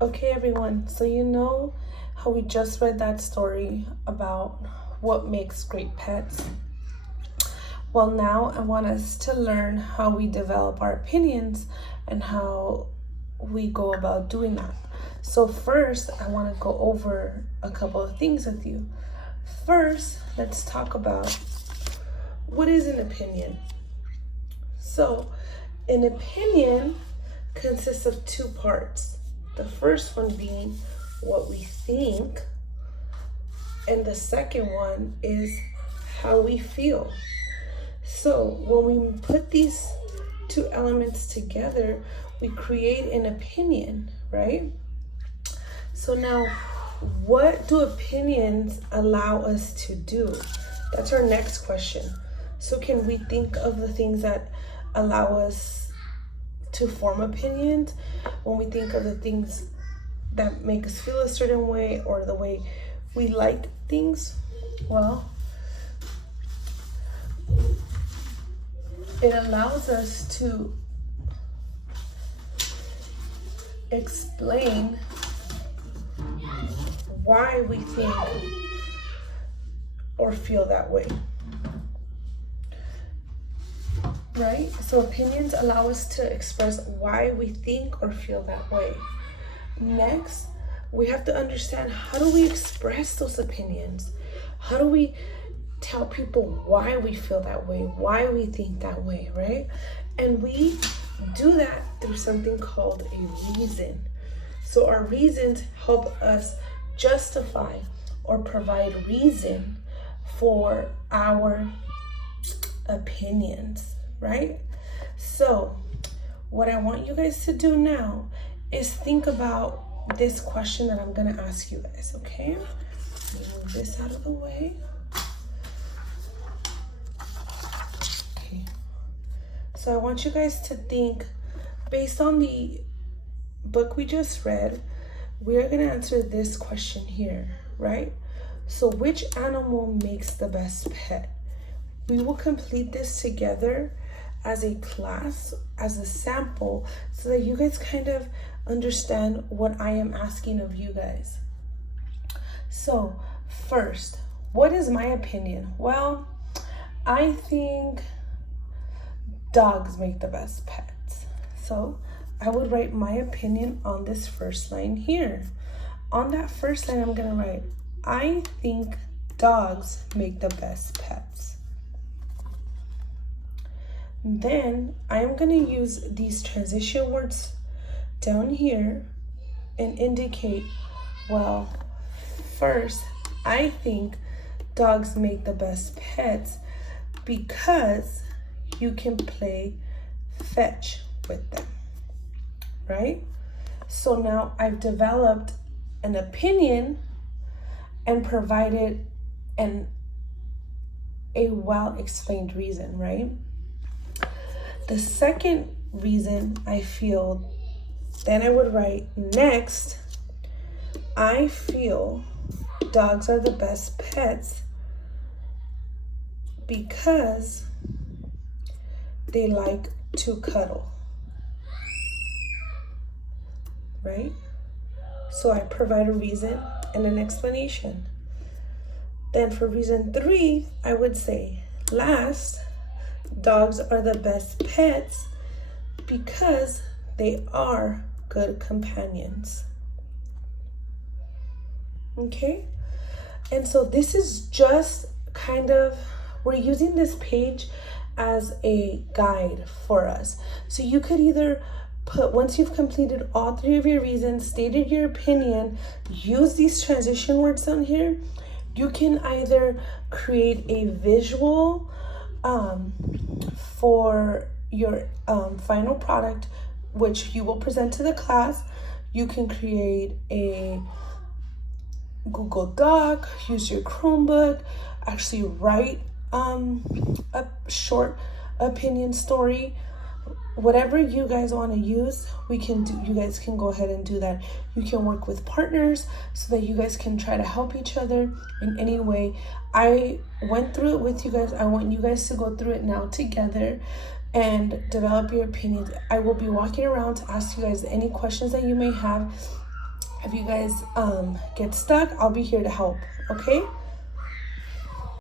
Okay, everyone, so you know how we just read that story about what makes great pets? Well, now I want us to learn how we develop our opinions and how we go about doing that. So, first, I want to go over a couple of things with you. First, let's talk about what is an opinion. So, an opinion consists of two parts. The first one being what we think, and the second one is how we feel. So when we put these two elements together, we create an opinion, right? So now, what do opinions allow us to do? That's our next question. So can we think of the things that allow us to form opinions? When we think of the things that make us feel a certain way or the way we like things, well, it allows us to explain why we think or feel that way. Right? So opinions allow us to express why we think or feel that way. Next, we have to understand, how do we express those opinions? How do we tell people why we feel that way, why we think that way, right? And we do that through something called a reason. So our reasons help us justify or provide reason for our opinions, right? So what I want you guys to do now is think about this question that I'm going to ask you guys, okay? Let me move this out of the way. Okay. So I want you guys to think, based on the book we just read, we are going to answer this question here, right? So which animal makes the best pet? We will complete this together as a class, as a sample, so that you guys kind of understand what I am asking of you guys. So first, what is my opinion? Well, I think dogs make the best pets. So I would write my opinion on this first line here. On that first line, I'm gonna write, I think dogs make the best pets. Then I am going to use these transition words down here and indicate, well, first, I think dogs make the best pets because you can play fetch with them, right? So now I've developed an opinion and provided a well-explained reason, right? The second reason I feel, then I would write, next, I feel dogs are the best pets because they like to cuddle, right? So I provide a reason and an explanation. Then for reason 3, I would say, last, dogs are the best pets because they are good companions. Okay? And so this is just kind of, we're using this page as a guide for us. So you could either put, once you've completed all 3 of your reasons, stated your opinion, use these transition words down here, you can either create a visual for your final product, which you will present to the class. You can create a Google Doc, use your Chromebook, actually write a short opinion story. Whatever you guys want to use, we can do. You guys can go ahead and do that. You can work with partners so that you guys can try to help each other in any way. I went through it with you guys. I want you guys to go through it now together and develop your opinions. I will be walking around to ask you guys any questions that you may have. If you guys get stuck, I'll be here to help, okay?